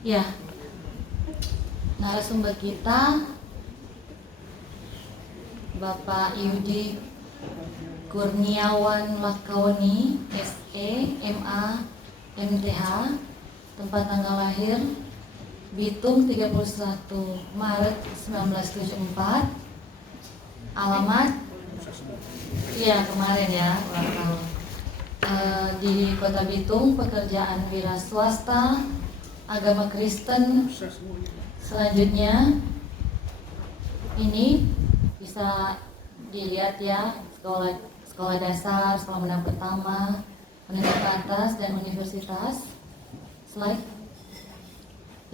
Ya, narasumber kita Bapak Yudi Kurniawan Lakawani, SE, MA, MTH, tempat tanggal lahir Bitung 31 Maret 1974, alamat iya kemarin ya ulang tahun, di Kota Bitung, pekerjaan wira swasta, agama Kristen. Selanjutnya ini bisa dilihat ya, sekolah dasar, sekolah menengah pertama, menengah ke atas, dan universitas. Slide.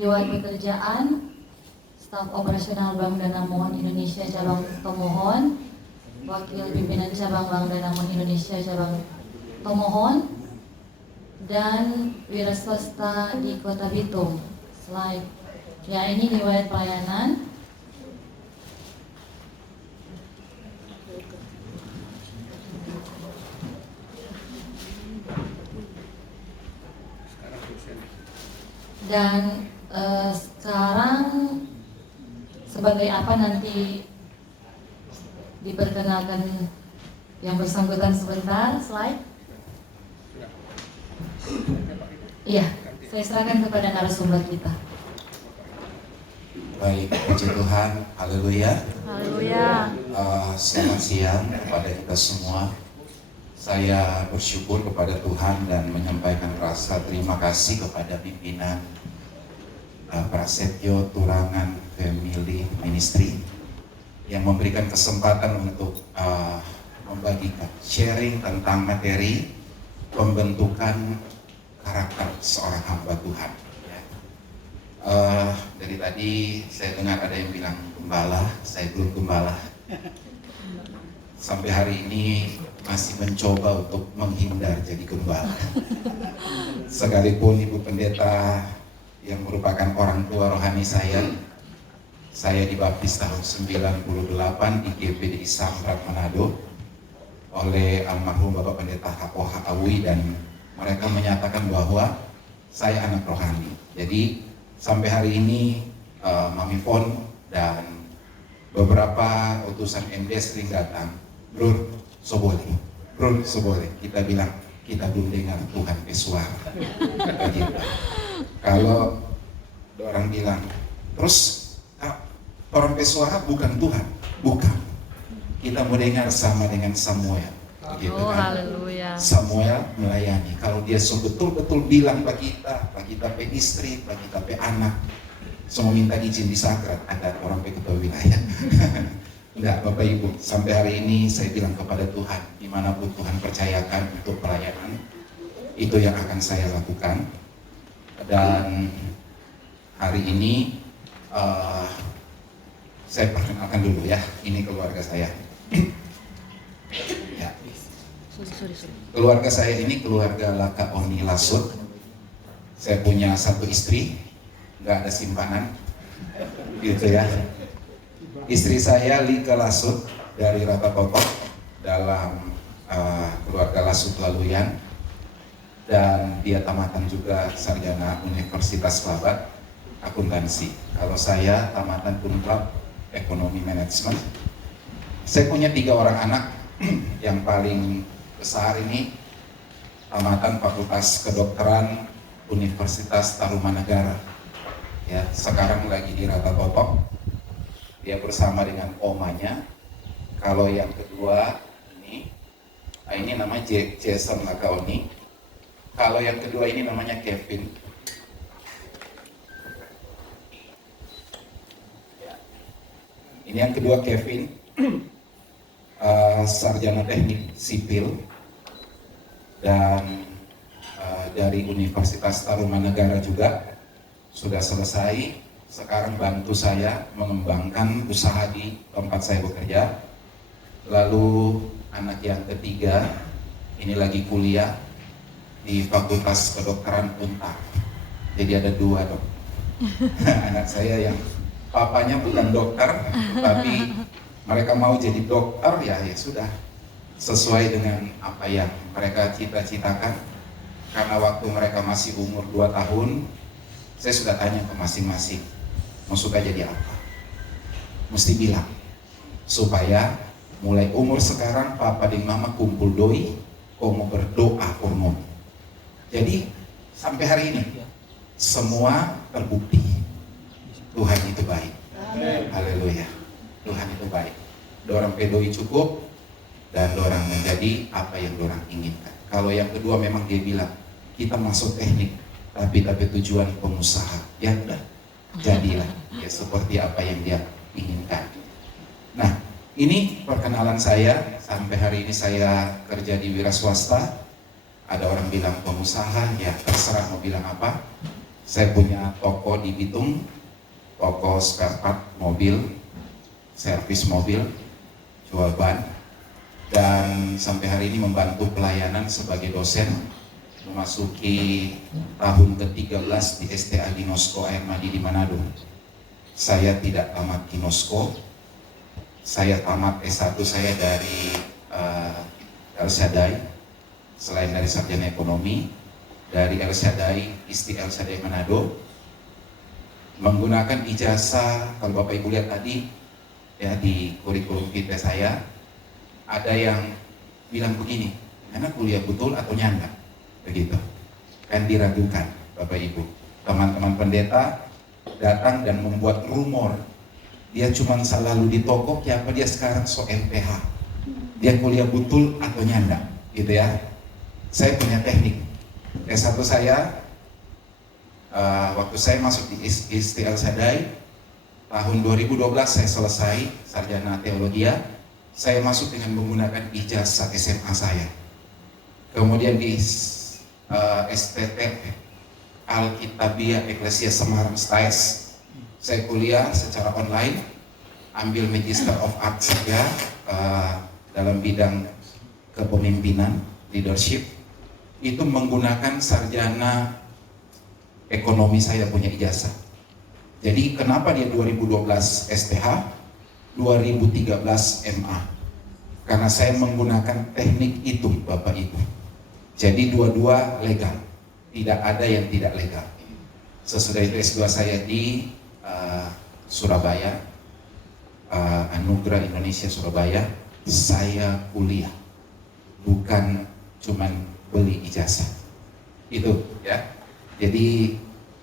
Riwayat pekerjaan, staf operasional Bank Danamon Indonesia cabang Tomohon, wakil pimpinan cabang Bank Danamon Indonesia cabang Tomohon, dan wira swasta di Kota Bitung. Slide. Ya, ini riwayat pelayanan. Dan sekarang sebagai apa nanti diperkenalkan yang bersangkutan sebentar. Slide. Iya, saya serahkan kepada narasumber kita. Baik, puji Tuhan, haleluya. Haleluya. Selamat siang kepada kita semua. Saya bersyukur kepada Tuhan dan menyampaikan rasa terima kasih kepada pimpinan Prasetyo Turangan Family Ministry yang memberikan kesempatan untuk membagikan sharing tentang materi pembentukan karakter seorang hamba Tuhan. Dari tadi saya dengar ada yang bilang gembala, saya belum gembala. Sampai hari ini masih mencoba untuk menghindar jadi gembala. Sekalipun Ibu Pendeta yang merupakan orang tua rohani saya dibaptis tahun 98 di GPD Samrat Manado oleh almarhum Bapak Pendeta Hapoha Awi, dan mereka menyatakan bahwa saya anak rohani. Jadi sampai hari ini Mami Fon dan beberapa utusan MD sering datang, Bro, Sobole, kita bilang kita belum dengar Tuhan pesuara. Begitu. Kalau orang bilang, terus orang pesuara bukan Tuhan, bukan. Kita mau dengar sama dengan Samuel. Begitu kan? Haleluya. Samuel melayani. Kalau dia betul-betul bilang bagi kita pe istri, bagi kita pe anak, semua minta izin di sakrat, ada orang pe ketua wilayah. Enggak, Bapak Ibu, sampai hari ini saya bilang kepada Tuhan, dimanapun Tuhan percayakan untuk pelayanan, itu yang akan saya lakukan. Dan hari ini saya perkenalkan dulu ya, ini keluarga saya. Ya. Keluarga saya ini keluarga Lakaoni Lasut. Saya punya satu istri, nggak ada simpanan, gitu ya. Istri saya Lika Lasut dari Rata Totok dalam keluarga Lasut Laluyan, dan dia tamatan juga sarjana Universitas Babat akuntansi. Kalau saya tamatan Unklab ekonomi manajemen. Saya punya 3 orang anak. Yang paling besar ini tamatan Fakultas Kedokteran Universitas Tarumanagara. Ya, sekarang lagi di Rata Totok. Dia bersama dengan omanya. Kalau yang kedua ini namanya Jason Lakaoni. Kalau yang kedua ini namanya Kevin. Ini yang kedua Kevin, sarjana teknik sipil dan dari Universitas Tarumanagara juga sudah selesai. Sekarang bantu saya mengembangkan usaha di tempat saya bekerja. Lalu anak yang ketiga ini lagi kuliah di Fakultas Kedokteran Untar. Jadi ada 2 dok. Anak saya yang papanya bukan dokter, tapi mereka mau jadi dokter, ya sudah, sesuai dengan apa yang mereka cita-citakan. Karena waktu mereka masih umur 2 tahun, Saya sudah tanya ke masing-masing, mau suka jadi apa? Mesti bilang, supaya mulai umur sekarang papa dan mama kumpul doi, kau mau berdoa umum. Jadi sampai hari ini semua terbukti Tuhan itu baik. Haleluya. Tuhan itu baik. Dorang pedoi cukup dan dorang menjadi apa yang dorang inginkan. Kalau yang kedua memang dia bilang kita masuk teknik, tapi tujuan pengusaha. Ya udah, jadilah ya seperti apa yang dia inginkan. Nah, ini perkenalan saya. Sampai hari ini saya kerja di wira swasta. Ada orang bilang pengusaha, ya terserah mau bilang apa. Saya punya toko di Bitung, toko spare part mobil, servis mobil, jual ban, dan sampai hari ini membantu pelayanan sebagai dosen, memasuki tahun ke-13 di STA Ginosco Air Madi di Manado. Saya tidak tamat Ginosco, saya tamat S1 saya dari El Shaddai, selain dari sarjana ekonomi, dari El Shaddai, Isti El Shaddai Manado, menggunakan ijazah. Kalau Bapak Ibu lihat tadi ya di kurikulum kita saya, ada yang bilang begini, karena kuliah betul atau nyanda, begitu kan diragukan. Bapak Ibu, teman-teman pendeta datang dan membuat rumor dia cuma selalu di toko, siapa dia sekarang so LPH, dia kuliah betul atau nyanda, gitu ya. Saya punya teknik. S1 saya waktu saya masuk di STL Sadai tahun 2012 saya selesai sarjana teologi. Saya masuk dengan menggunakan ijazah SMA saya. Kemudian di STT Alkitabia Eklesia Semarang STAES, saya kuliah secara online, ambil Magister of Arts saja dalam bidang kepemimpinan, leadership. Itu menggunakan sarjana ekonomi saya punya ijazah. Jadi kenapa dia 2012 STH, 2013 MA? Karena saya menggunakan teknik itu, Bapak Ibu. Jadi dua-dua legal, tidak ada yang tidak legal. Sesudah itu S2 saya di Surabaya, Anugerah Indonesia Surabaya. Saya kuliah, bukan cuman beli ijazah. Itu ya. Jadi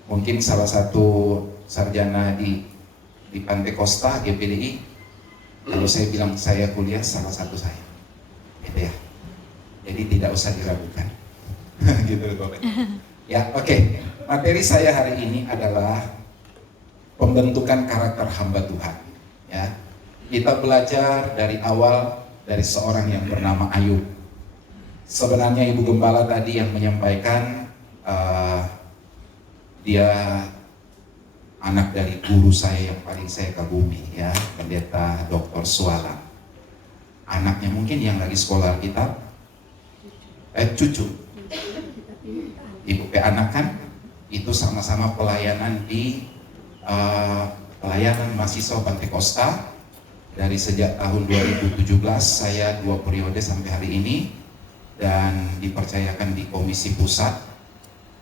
mungkin salah satu sarjana di Pantai Costa GPDI, kalau saya bilang saya kuliah, salah satu saya, gitu ya. Jadi tidak usah diragukan. Gitu Bapak. Ya, oke. Materi saya hari ini adalah pembentukan karakter hamba Tuhan. Ya, kita belajar dari awal dari seorang yang bernama Ayub. Sebenarnya Ibu Gembala tadi yang menyampaikan, dia anak dari guru saya yang paling saya kagumi, ya, Pendeta Dr. Suala. Anaknya mungkin yang lagi sekolah Alkitab, cucu. Ibu anak kan, itu sama-sama pelayanan di pelayanan mahasiswa Pantai Costa. Dari sejak tahun 2017 saya 2 periode sampai hari ini, dan dipercayakan di Komisi Pusat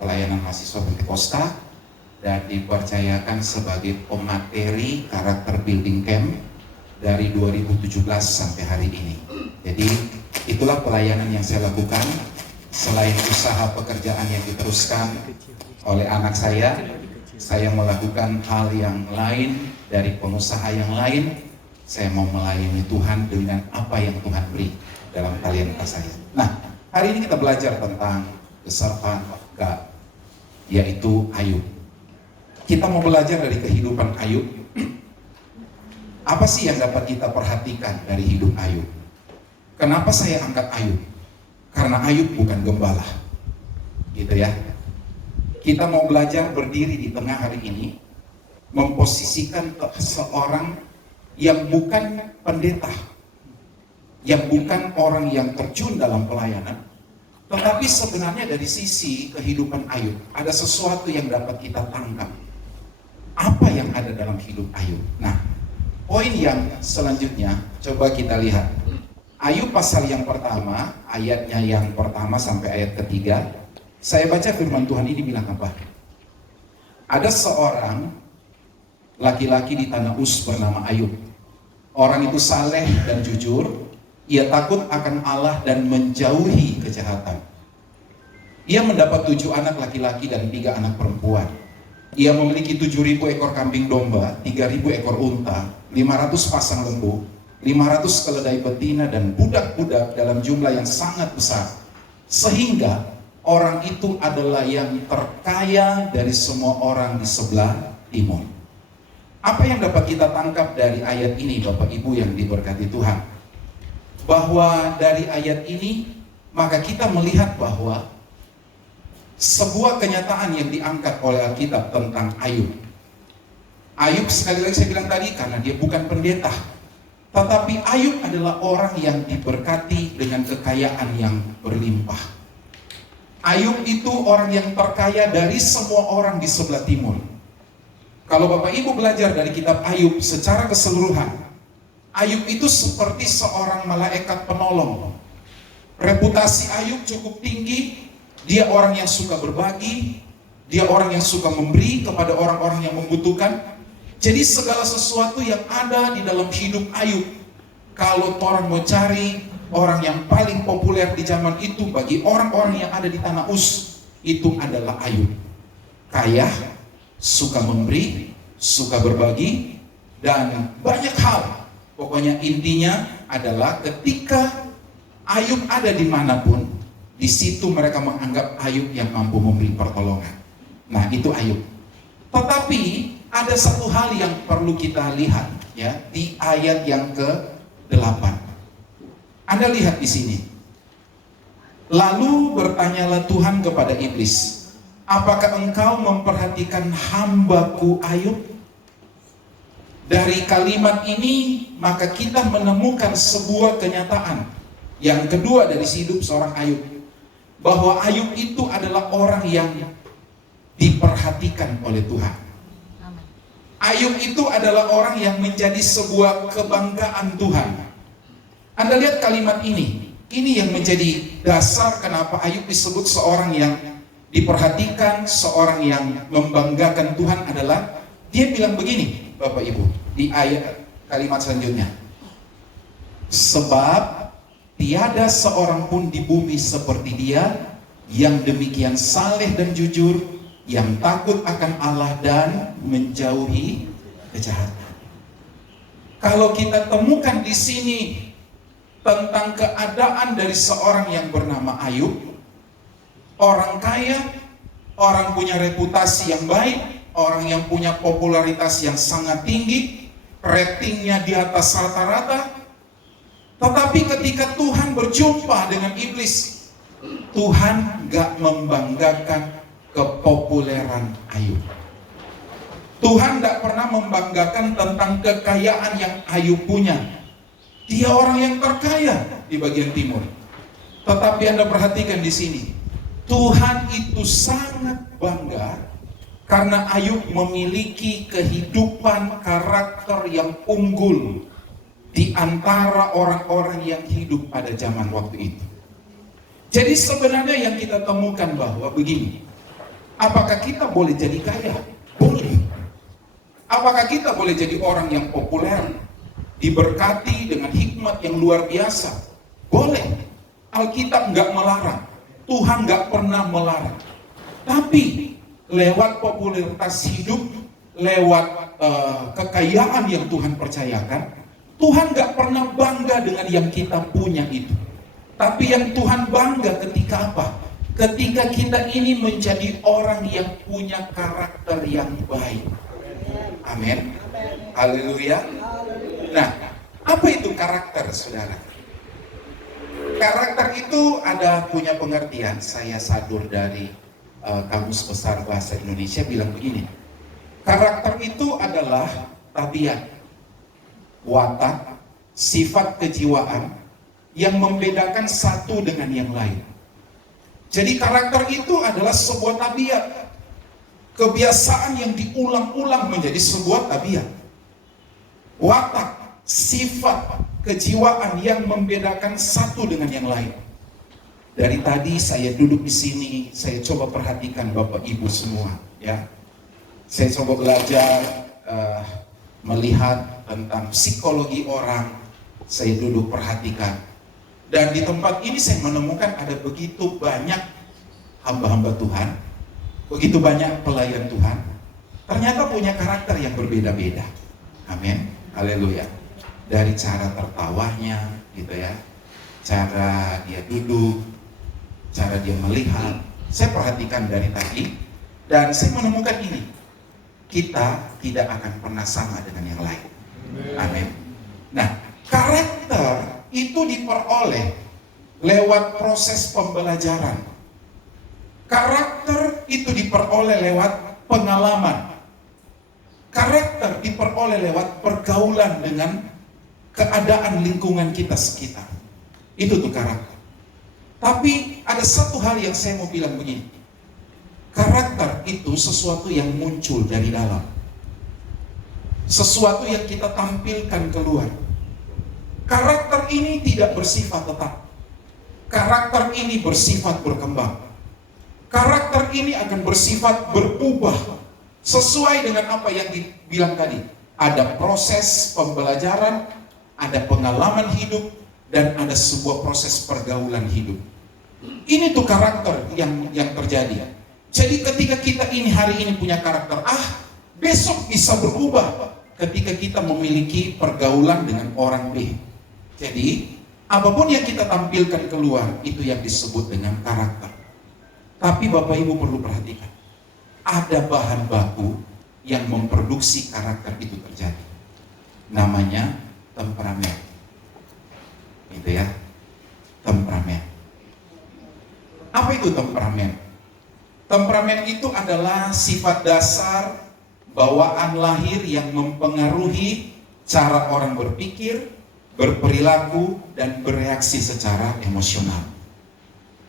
Pelayanan Mahasiswa Pantai Costa, dan dipercayakan sebagai pemateri karakter building camp dari 2017 sampai hari ini. Jadi itulah pelayanan yang saya lakukan. Selain usaha pekerjaan yang diteruskan oleh anak saya melakukan hal yang lain dari pengusaha yang lain. Saya mau melayani Tuhan dengan apa yang Tuhan beri dalam talenta saya. Nah, hari ini kita belajar tentang the servant of God, yaitu Ayub. Kita mau belajar dari kehidupan Ayub. Apa sih yang dapat kita perhatikan dari hidup Ayub? Kenapa saya angkat Ayub? Karena Ayub bukan gembala, gitu ya. Kita mau belajar berdiri di tengah hari ini, memposisikan seorang yang bukan pendeta, yang bukan orang yang terjun dalam pelayanan, tetapi sebenarnya dari sisi kehidupan Ayub ada sesuatu yang dapat kita tangkap. Apa yang ada dalam hidup Ayub? Nah, poin yang selanjutnya coba kita lihat. Ayub pasal yang pertama, ayatnya yang pertama sampai ayat ketiga. Saya baca firman Tuhan ini bilang apa? Ada seorang laki-laki di tanah Uz bernama Ayub. Orang itu saleh dan jujur, ia takut akan Allah dan menjauhi kejahatan. Ia mendapat 7 anak laki-laki dan 3 anak perempuan. Ia memiliki 7.000 ekor kambing domba, 3.000 ekor unta, 500 pasang lembu, 500 keledai betina dan budak-budak dalam jumlah yang sangat besar. Sehingga orang itu adalah yang terkaya dari semua orang di sebelah timur. Apa yang dapat kita tangkap dari ayat ini, Bapak Ibu yang diberkati Tuhan? Bahwa dari ayat ini, maka kita melihat bahwa sebuah kenyataan yang diangkat oleh Alkitab tentang Ayub. Ayub, sekali lagi saya bilang tadi, karena dia bukan pendeta, tetapi Ayub adalah orang yang diberkati dengan kekayaan yang berlimpah. Ayub itu orang yang terkaya dari semua orang di sebelah timur. Kalau Bapak Ibu belajar dari kitab Ayub secara keseluruhan, Ayub itu seperti seorang malaikat penolong. Reputasi Ayub cukup tinggi. Dia orang yang suka berbagi, dia orang yang suka memberi kepada orang-orang yang membutuhkan. Jadi segala sesuatu yang ada di dalam hidup Ayub, kalau orang mau cari orang yang paling populer di zaman itu bagi orang-orang yang ada di tanah Uz, itu adalah Ayub. Kaya, suka memberi, suka berbagi, dan banyak hal. Pokoknya intinya adalah ketika Ayub ada dimanapun, di situ mereka menganggap Ayub yang mampu memberi pertolongan. Nah, itu Ayub. Tetapi ada satu hal yang perlu kita lihat ya di ayat yang ke-8. Anda lihat di sini. Lalu bertanyalah Tuhan kepada iblis, apakah engkau memperhatikan hambaku Ayub? Dari kalimat ini maka kita menemukan sebuah kenyataan yang kedua dari hidup seorang Ayub, bahwa Ayub itu adalah orang yang diperhatikan oleh Tuhan. Ayub itu adalah orang yang menjadi sebuah kebanggaan Tuhan. Anda lihat kalimat ini yang menjadi dasar kenapa Ayub disebut seorang yang diperhatikan, seorang yang membanggakan Tuhan adalah dia bilang begini, Bapak Ibu, di ayat kalimat selanjutnya. Sebab tiada seorang pun di bumi seperti dia yang demikian saleh dan jujur, yang takut akan Allah dan menjauhi kejahatan. Kalau kita temukan di sini tentang keadaan dari seorang yang bernama Ayub, orang kaya, orang punya reputasi yang baik, orang yang punya popularitas yang sangat tinggi, ratingnya di atas rata-rata. Tetapi ketika Tuhan berjumpa dengan iblis, Tuhan gak membanggakan kepopuleran Ayub. Tuhan gak pernah membanggakan tentang kekayaan yang Ayub punya. Dia orang yang terkaya di bagian timur. Tetapi Anda perhatikan di sini, Tuhan itu sangat bangga karena Ayub memiliki kehidupan karakter yang unggul di antara orang-orang yang hidup pada zaman waktu itu. Jadi sebenarnya yang kita temukan bahwa begini, apakah kita boleh jadi kaya? Boleh. Apakah kita boleh jadi orang yang populer, diberkati dengan hikmat yang luar biasa? Boleh. Alkitab nggak melarang, Tuhan nggak pernah melarang. Tapi lewat popularitas hidup, lewat kekayaan yang Tuhan percayakan, Tuhan gak pernah bangga dengan yang kita punya itu. Tapi yang Tuhan bangga ketika apa? Ketika kita ini menjadi orang yang punya karakter yang baik. Amin. Haleluya. Nah, apa itu karakter, saudara? Karakter itu ada punya pengertian. Saya sadur dari Kamus Besar Bahasa Indonesia bilang begini. Karakter itu adalah tabiat, watak, sifat kejiwaan yang membedakan satu dengan yang lain. Jadi karakter itu adalah sebuah tabiat, kebiasaan yang diulang-ulang menjadi sebuah tabiat. Watak, sifat, kejiwaan yang membedakan satu dengan yang lain. Dari tadi saya duduk di sini, saya coba perhatikan Bapak Ibu semua, ya. Saya coba belajar melihat tentang psikologi orang. Saya duduk perhatikan. Dan di tempat ini saya menemukan ada begitu banyak hamba-hamba Tuhan, begitu banyak pelayan Tuhan, ternyata punya karakter yang berbeda-beda. Amin, haleluya. Dari cara tertawanya, gitu ya, cara dia duduk, cara dia melihat. Saya perhatikan dari tadi, dan saya menemukan ini, kita tidak akan pernah sama dengan yang lain. Amin. Nah, karakter itu diperoleh lewat proses pembelajaran. Karakter itu diperoleh lewat pengalaman. Karakter diperoleh lewat pergaulan dengan keadaan lingkungan kita sekitar. Itu tuh karakter. Tapi ada satu hal yang saya mau bilang begini. Karakter itu sesuatu yang muncul dari dalam. Sesuatu yang kita tampilkan keluar. Karakter ini tidak bersifat tetap. Karakter ini bersifat berkembang. Karakter ini akan bersifat berubah sesuai dengan apa yang dibilang tadi. Ada proses pembelajaran, ada pengalaman hidup, dan ada sebuah proses pergaulan hidup. Ini tuh karakter yang terjadi. Jadi ketika kita ini hari ini punya karakter A, besok bisa berubah ketika kita memiliki pergaulan dengan orang B. Jadi apapun yang kita tampilkan keluar itu yang disebut dengan karakter. Tapi Bapak Ibu perlu perhatikan, ada bahan baku yang memproduksi karakter itu terjadi. Namanya temperamen. Gitu ya, temperamen. Apa itu temperamen? Temperamen itu adalah sifat dasar bawaan lahir yang mempengaruhi cara orang berpikir, berperilaku, dan bereaksi secara emosional.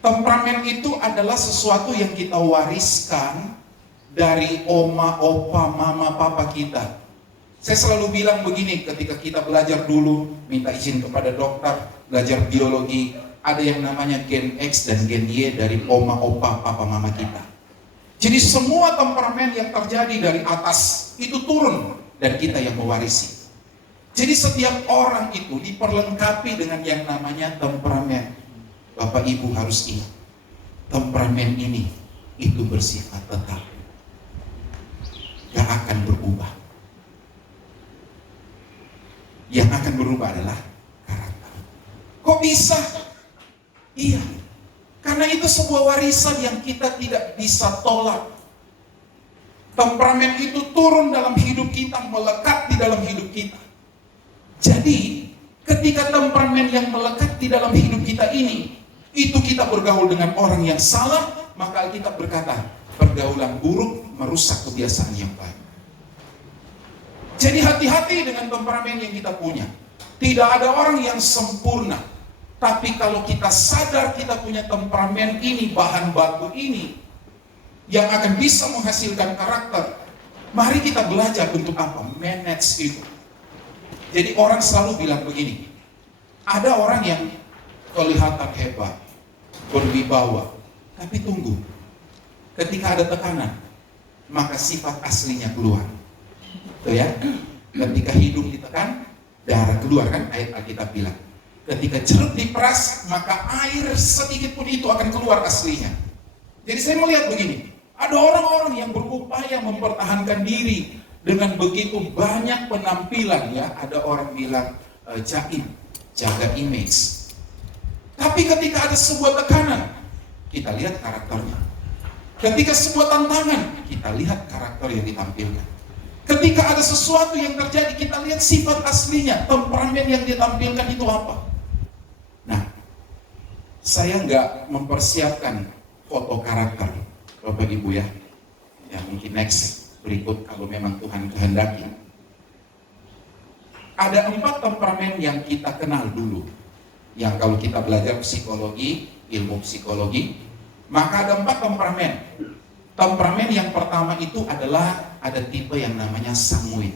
Temperamen itu adalah sesuatu yang kita wariskan dari oma, opa, mama, papa kita. Saya selalu bilang begini, ketika kita belajar dulu, minta izin kepada dokter, belajar biologi, ada yang namanya gen X dan gen Y dari oma, opa, papa, mama kita. Jadi semua temperamen yang terjadi dari atas itu turun dan kita yang mewarisi. Jadi setiap orang itu diperlengkapi dengan yang namanya temperamen. Bapak Ibu harus ingat, temperamen ini itu bersifat tetap, gak akan berubah. Yang akan berubah adalah karakter. Kok bisa? Iya, karena itu sebuah warisan yang kita tidak bisa tolak. Temperamen itu turun dalam hidup kita, melekat di dalam hidup kita. Jadi, ketika temperamen yang melekat di dalam hidup kita ini, itu kita bergaul dengan orang yang salah, maka Alkitab berkata, pergaulan buruk merusak kebiasaan yang baik. Jadi hati-hati dengan temperamen yang kita punya. Tidak ada orang yang sempurna. Tapi kalau kita sadar kita punya temperamen ini, bahan baku ini, yang akan bisa menghasilkan karakter, mari kita belajar untuk apa? Manage itu. Jadi orang selalu bilang begini, ada orang yang kelihatan hebat, berwibawa, tapi tunggu, ketika ada tekanan, maka sifat aslinya keluar. Tuh ya, ketika hidup ditekan, darah keluar, kan ayat Alkitab bilang. Ketika jeruk diperas, maka air sedikit pun itu akan keluar aslinya. Jadi saya melihat begini, ada orang-orang yang berupaya mempertahankan diri dengan begitu banyak penampilan, ya. Ada orang bilang jaim, jaga image. Tapi ketika ada sebuah tekanan, kita lihat karakternya. Ketika sebuah tantangan, kita lihat karakter yang ditampilkan. Ketika ada sesuatu yang terjadi, kita lihat sifat aslinya, temperamen yang ditampilkan itu apa. Nah, saya nggak mempersiapkan foto karakter, Bapak Ibu ya. Ya mungkin next, berikut kalau memang Tuhan kehendaki. Ada 4 temperamen yang kita kenal dulu. Yang kalau kita belajar psikologi, ilmu psikologi, maka ada 4 temperamen. Temperamen yang pertama itu adalah ada tipe yang namanya sanguin.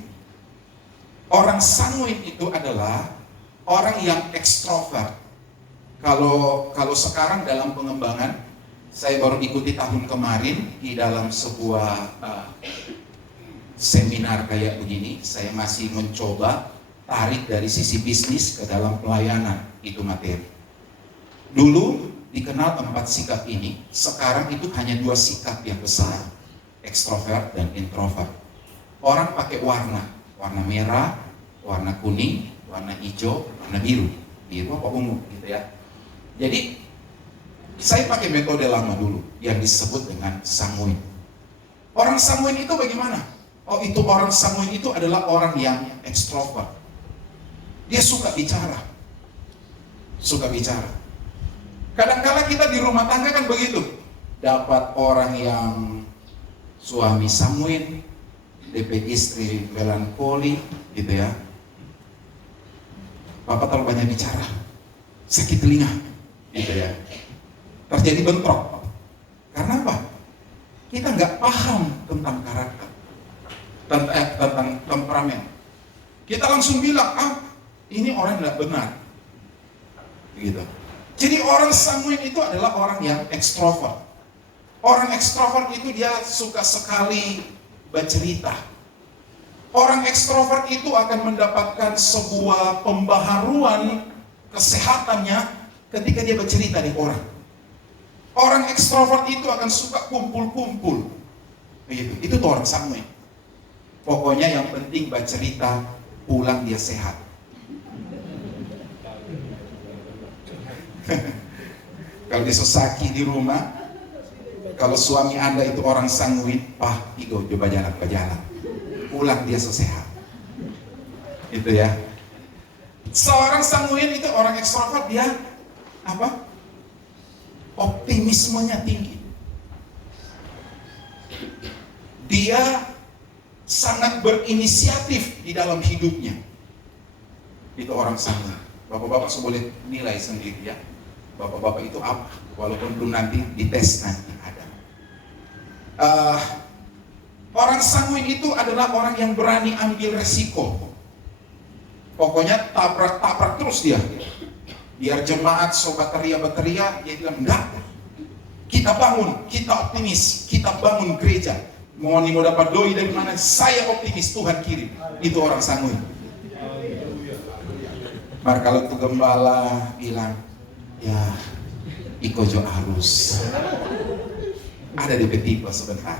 Orang sanguin itu adalah orang yang ekstrovert. Kalau sekarang dalam pengembangan, saya baru ikuti tahun kemarin di dalam sebuah seminar kayak begini, saya masih mencoba tarik dari sisi bisnis ke dalam pelayanan, itu materi. Dulu dikenal 4 sikap ini, sekarang itu hanya 2 sikap yang besar, ekstrovert dan introvert. Orang pakai warna merah, warna kuning, warna hijau, warna biru. Biru apa ungu gitu ya. Jadi saya pakai metode lama dulu yang disebut dengan sanguin. Orang sanguin itu bagaimana? Oh, itu orang sanguin itu adalah orang yang ekstrovert. Dia suka bicara. Kadang-kala kita di rumah tangga kan begitu. Dapat orang yang suami sanguin, DP istri melankoli, gitu ya. Bapak terlalu banyak bicara, sakit telinga, gitu ya. Terjadi bentrok. Karena apa? Kita nggak paham tentang karakter, tentang temperamen. Kita langsung bilang, ini orang nggak benar, gitu. Jadi orang sanguin itu adalah orang yang ekstrovert. Orang ekstrovert itu dia suka sekali bercerita. Orang ekstrovert itu akan mendapatkan sebuah pembaharuan kesehatannya ketika dia bercerita di orang. Orang ekstrovert itu akan suka kumpul-kumpul. Begitu. Itu tuh orang sanguin. Pokoknya yang penting bercerita, pulang dia sehat. Kalau disesaki di rumah, kalau suami Anda itu orang sanguin, Igo coba jalan. Pulang dia sehat. Itu ya. Seorang sanguin itu orang ekstrovert, dia apa? Optimismenya tinggi. Dia sangat berinisiatif di dalam hidupnya. Itu orang sanguin. Bapak-bapak boleh nilai sendiri ya. Bapak-bapak itu apa? Walaupun belum nanti dites nanti ada. Orang sanguin itu adalah orang yang berani ambil resiko. Pokoknya tabrak terus dia. Biar jemaat sobat beteriak, dia bilang enggak. Kita bangun, kita optimis, kita bangun gereja. Mau dapat doi dari mana? Saya optimis, Tuhan kirim. Itu orang sanguin. Mar kalau tuh gembala bilang, ya Iko jo harus ada di tipe sebentar.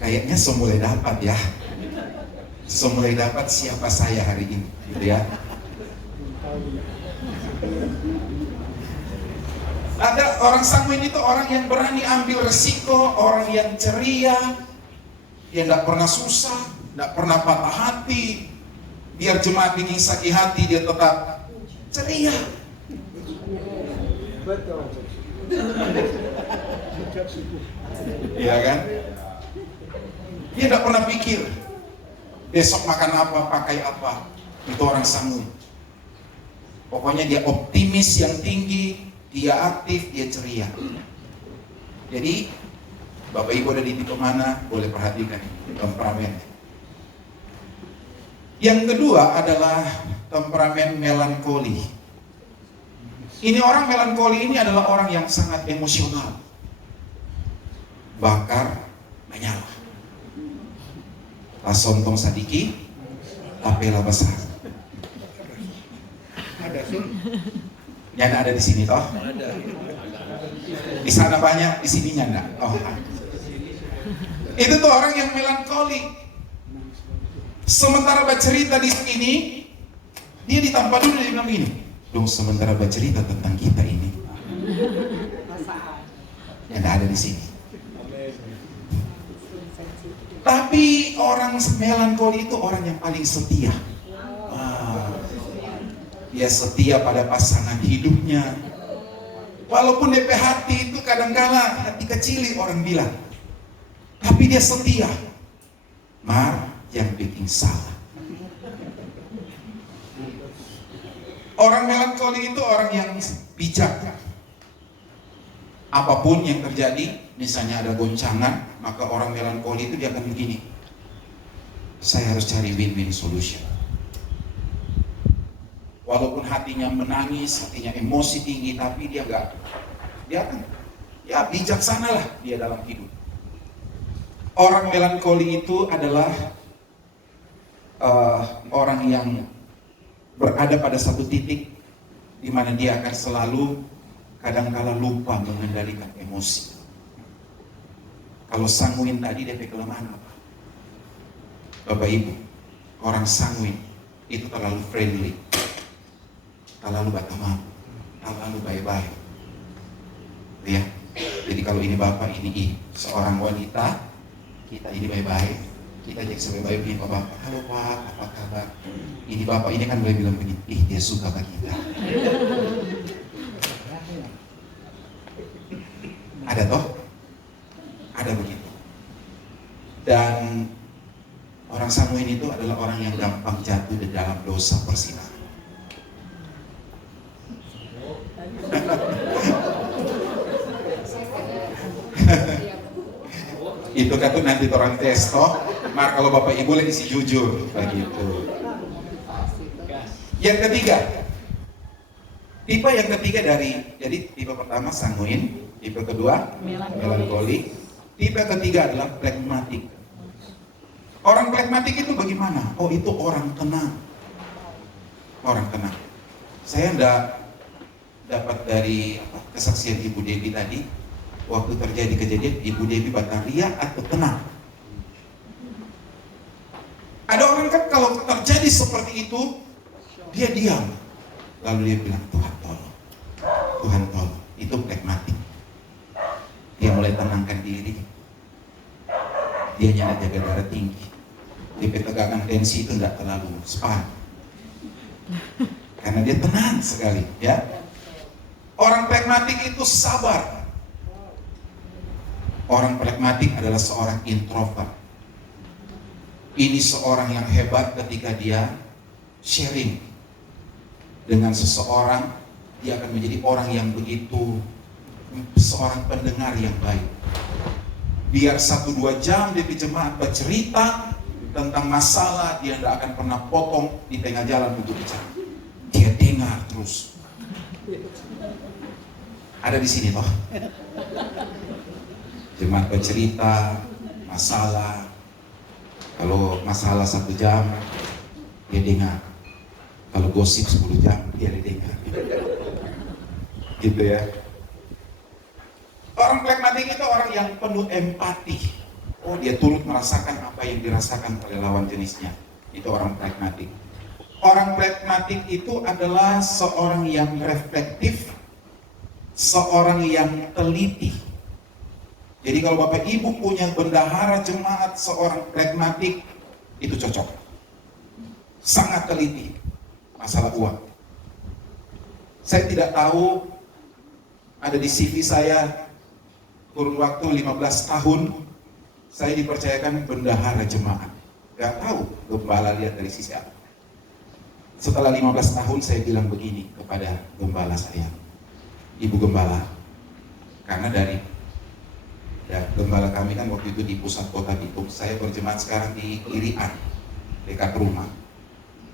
Kayaknya semulai dapat ya. Semulai dapat siapa saya hari ini, gitu ya. Ada orang sanguin itu orang yang berani ambil resiko, orang yang ceria, dia tidak pernah susah, tidak pernah patah hati. Biar jemaat bikin sakit hati, dia tetap ceria. Iya kan? Dia tidak pernah pikir besok makan apa, pakai apa. Itu orang sanguin. Pokoknya dia optimis yang tinggi, dia aktif, dia ceria. Jadi Bapak Ibu ada di tipe mana, boleh perhatikan temperamen. Yang kedua adalah temperamen melankoli. Ini orang melankoli ini adalah orang yang sangat emosional, bakar, menyala. Lasontong sadiki, tapela besar. Nyana ada di sini toh? Di sana banyak, di sininya enggak. Oh. Itu tuh orang yang melankoli. Sementara bercerita di sini, dia ditampak dulu, dia bilang begini, dong sementara bercerita tentang kita ini, yang ada di sini. Tapi orang melankoli itu orang yang paling setia. Dia setia pada pasangan hidupnya. Walaupun DP hati itu kadang-kala hati kecil orang bilang, tapi dia setia. Yang bikin salah. Orang melankoli itu orang yang bijak. Apapun yang terjadi, misalnya ada goncangan, maka orang melankoli itu dia akan begini. Saya harus cari win-win solution. Walaupun hatinya menangis, hatinya emosi tinggi, tapi dia akan bijaksana lah dia dalam hidup. Orang melankoli itu adalah orang yang berada pada satu titik di mana dia akan selalu kadangkala lupa mengendalikan emosi. Kalau sanguin tadi DP kelemahan apa? Bapak Ibu, orang sanguin itu terlalu friendly, terlalu batamam, terlalu baik-baik. Ya, jadi kalau ini bapak, ini seorang wanita, kita ini baik-baik, kita jadi sebaik-baik ini bapak. Halo pak, apa kabar? Ini bapak ini kan boleh bilang begini, dia suka sama kita. Ada toh? Ada begitu. Dan orang sanguin itu adalah orang yang gampang jatuh di dalam dosa perzinahan. Itu kan tuh nanti orang tes toh. Mar kalau bapak ibu lagi si jujur begitu. Yang ketiga, tipe yang ketiga jadi tipe pertama sanguin, tipe kedua melankoli, tipe ketiga adalah pragmatik. Orang pragmatik itu bagaimana? Oh, itu orang tenang. Orang tenang. Saya enggak dapat dari kesaksian Ibu Devi tadi, waktu terjadi kejadian Ibu Devi bataria atau tenang. Ada orang kan kalau terjadi seperti itu, dia diam. Lalu dia bilang, Tuhan tolong. Tuhan tolong. Itu pragmatik. Dia mulai tenangkan diri. Dia nyala jaga darah tinggi. DP tegangan tensi itu tidak terlalu span. Karena dia tenang sekali, ya. Orang pragmatik itu sabar. Orang pragmatik adalah seorang introvert. Ini seorang yang hebat ketika dia sharing dengan seseorang, dia akan menjadi orang yang begitu, seorang pendengar yang baik. Biar 1-2 jam dia jemaat bercerita tentang masalah, dia tidak akan pernah potong di tengah jalan untuk bicara. Dia dengar terus. Ada di sini toh. Jemaat bercerita masalah. Kalau masalah 1 jam, dia dengar. Kalau gosip 10 jam, dia dengar. Gitu ya. Orang pragmatik itu orang yang penuh empati. Oh, dia turut merasakan apa yang dirasakan oleh lawan jenisnya. Itu orang pragmatik. Orang pragmatik itu adalah seorang yang reflektif, seorang yang teliti. Jadi kalau Bapak Ibu punya bendahara jemaat seorang pragmatik, itu cocok. Sangat teliti masalah uang. Saya tidak tahu, ada di CV saya kurun waktu 15 tahun saya dipercayakan bendahara jemaat. Gak tahu gembala lihat dari sisi apa. Setelah 15 tahun saya bilang begini kepada gembala saya, Ibu Gembala, karena dari gembala kami kan waktu itu di pusat kota Bitung, saya berjemaat sekarang di Irian, dekat rumah.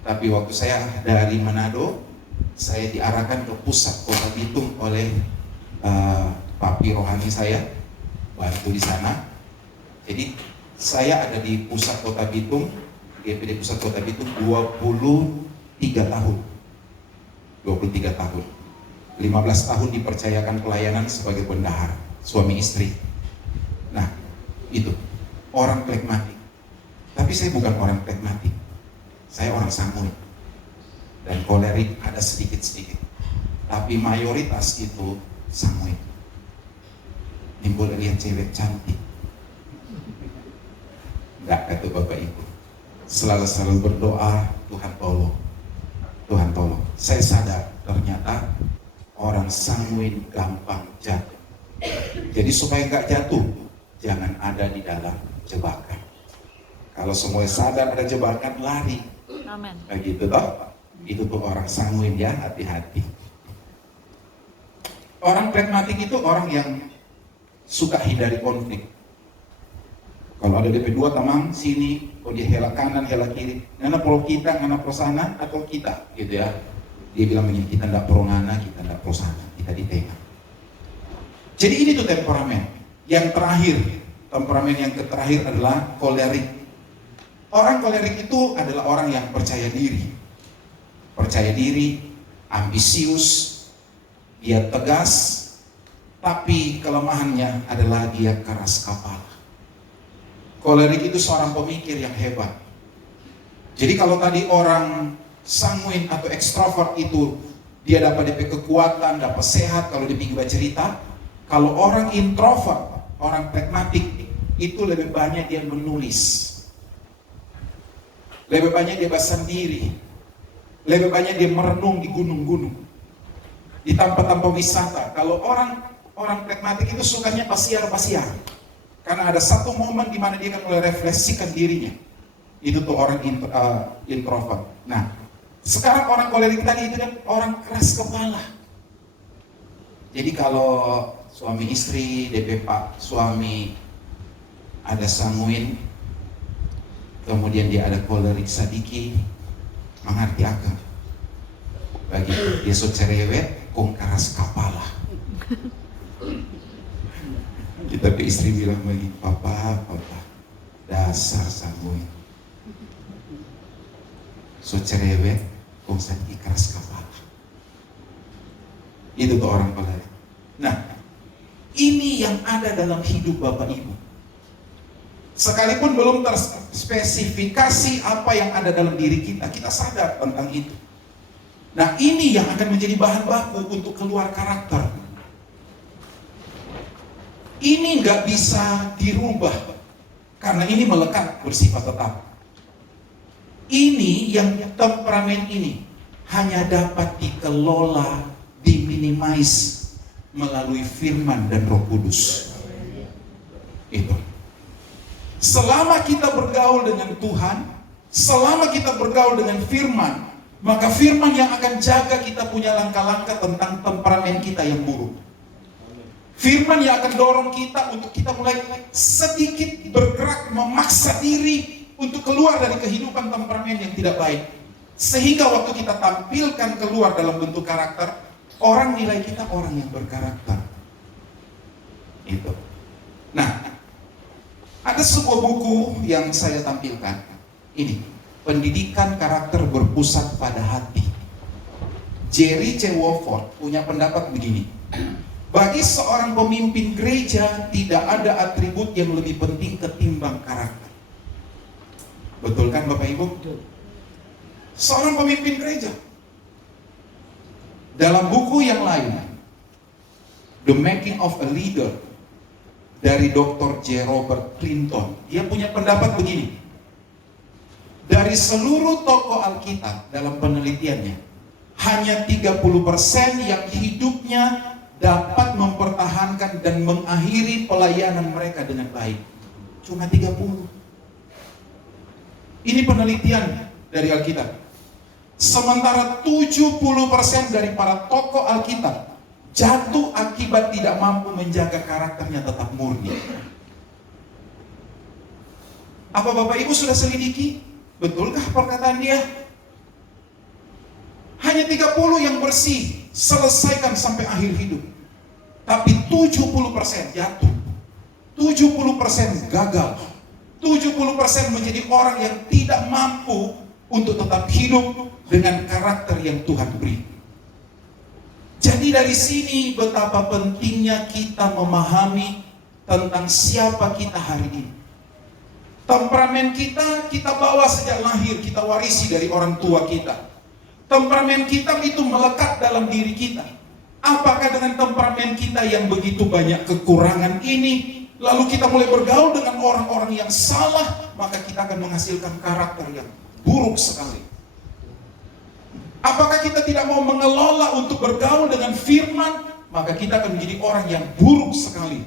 Tapi waktu saya dari Manado, saya diarahkan ke pusat kota Bitung oleh papi rohani saya, bantu di sana. Jadi saya ada di pusat kota Bitung, GPD pusat kota Bitung 23 tahun. 23 tahun. 15 tahun dipercayakan pelayanan sebagai bendahara, suami istri. Nah, itu orang pragmatik. Tapi saya bukan orang pragmatik. Saya orang sanguin. Dan kolerik ada sedikit-sedikit. Tapi mayoritas itu sanguin. Nimbul lihat cewek cantik. Enggak, kata Bapak Ibu. Selalu berdoa, Tuhan tolong. Tuhan tolong. Saya sadar ternyata orang sanguin gampang jatuh. Jadi supaya enggak jatuh, jangan ada di dalam jebakan. Kalau semua sadar ada jebakan, lari. Amen. Begitu toh? Itu tuh orang sanguin ya, hati-hati. Orang pragmatik itu orang yang suka hindari konflik. Kalau ada DP 2 tamang sini, oh dia hela kanan, hela kiri. Ngana pro kita, ngana pro sana, atau kita, gitu ya. Dia bilang begini, kita ndak pro ngana, kita ndak pro sana, kita di tengah. Jadi ini tuh temperamen. Yang terakhir, Temperamen yang terakhir adalah kolerik. Orang kolerik itu adalah orang yang percaya diri. Percaya diri, ambisius, dia tegas, tapi kelemahannya adalah dia keras kepala. Kolerik itu seorang pemikir yang hebat. Jadi kalau tadi orang sanguin atau ekstrovert itu dia dapat DP kekuatan, dapat sehat kalau dia baca cerita. Kalau orang introvert, orang pragmatik itu lebih banyak dia menulis, lebih banyak dia bersendiri, lebih banyak dia merenung di gunung-gunung, di tempat-tempat wisata. Kalau orang pragmatik itu sukanya pasiar-pasiar, karena ada satu momen di mana dia akan mulai refleksikan dirinya. Itu tuh orang introvert. Nah, sekarang orang kolerik tadi itu kan orang keras kepala. Jadi kalau suami istri, DP Pak suami ada sanguin, kemudian dia ada kolerik sadiki, mengerti akan. Bagi dia cerewet, kong keras kepala. Kita ke istri bilang lagi, papa, dasar sanguin. Cerewet, kong sadiki keras kepala. Itu tuh orang kolerik. Nah, ini yang ada dalam hidup Bapak Ibu. Sekalipun belum terspesifikasi apa yang ada dalam diri kita, kita sadar tentang itu. Nah, ini yang akan menjadi bahan baku untuk keluar karakter. Ini nggak bisa dirubah, karena ini melekat bersifat tetap. Ini yang temperamen ini hanya dapat dikelola, diminimize melalui firman dan Roh Kudus. Itu. Selama kita bergaul dengan Tuhan, selama kita bergaul dengan firman, maka firman yang akan jaga kita punya langkah-langkah tentang temperamen kita yang buruk. Firman yang akan dorong kita untuk kita mulai sedikit bergerak, memaksa diri untuk keluar dari kehidupan temperamen yang tidak baik. Sehingga waktu kita tampilkan keluar dalam bentuk karakter, orang nilai kita orang yang berkarakter. Itu. Nah, ada sebuah buku yang saya tampilkan. Ini, Pendidikan Karakter Berpusat pada Hati. Jerry C. Wofford punya pendapat begini. Bagi seorang pemimpin gereja tidak ada atribut yang lebih penting ketimbang karakter. Betul kan Bapak Ibu? Seorang pemimpin gereja. Dalam buku yang lain, The Making of a Leader, dari Dr. J. Robert Clinton, dia punya pendapat begini. Dari seluruh tokoh Alkitab dalam penelitiannya, hanya 30% yang hidupnya dapat mempertahankan dan mengakhiri pelayanan mereka dengan baik. Cuma 30. Ini penelitian dari Alkitab. Sementara 70% dari para tokoh Alkitab jatuh akibat tidak mampu menjaga karakternya tetap murni. Apa Bapak Ibu sudah selidiki? Betulkah perkataan dia? Hanya 30 yang bersih, selesaikan sampai akhir hidup. Tapi 70% jatuh. 70% gagal. 70% menjadi orang yang tidak mampu untuk tetap hidup dengan karakter yang Tuhan beri. Jadi dari sini betapa pentingnya kita memahami tentang siapa kita hari ini. Temperamen kita bawa sejak lahir, kita warisi dari orang tua kita. Temperamen kita itu melekat dalam diri kita. Apakah dengan temperamen kita yang begitu banyak kekurangan ini, lalu kita mulai bergaul dengan orang-orang yang salah, maka kita akan menghasilkan karakter yang buruk sekali. Apakah kita tidak mau mengelola untuk bergaul dengan firman, maka kita akan menjadi orang yang buruk sekali.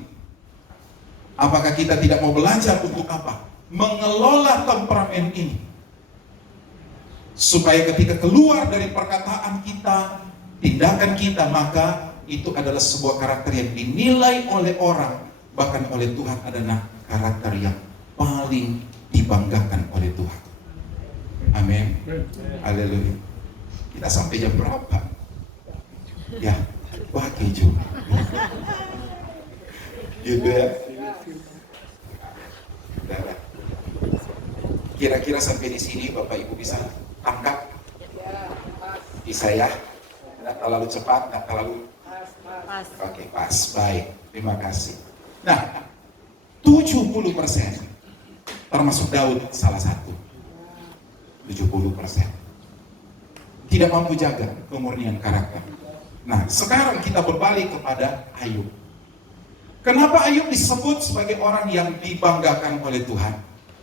Apakah kita tidak mau belajar untuk apa? Mengelola temperamen ini. Supaya ketika keluar dari perkataan kita, tindakan kita, maka itu adalah sebuah karakter yang dinilai oleh orang, bahkan oleh Tuhan adalah karakter yang paling dibanggakan oleh Tuhan. Amin. Haleluya. Kita sampai jam berapa? Ya, pakai juga. Gitu ya. Kira-kira sampai di sini Bapak Ibu bisa tangkap? Bisa ya? Tidak terlalu cepat, tidak terlalu Pas. Oke, pas. Baik. Terima kasih. Nah, 70% termasuk Daud salah satu. 70% tidak mampu jaga kemurnian karakter. Nah, sekarang kita berbalik kepada Ayub. Kenapa Ayub disebut sebagai orang yang dibanggakan oleh Tuhan?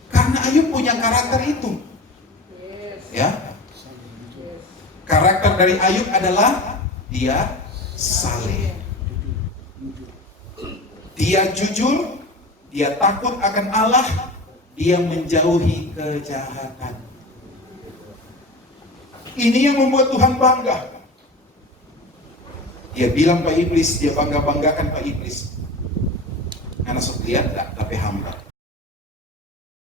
Karena Ayub punya karakter itu. Ya. Karakter dari Ayub adalah dia saleh. Dia jujur, dia takut akan Allah, dia menjauhi kejahatan. Ini yang membuat Tuhan bangga. Dia bilang Pak Iblis, dia bangga-banggakan Pak Iblis. Karena sok lihat tak, tapi hamba.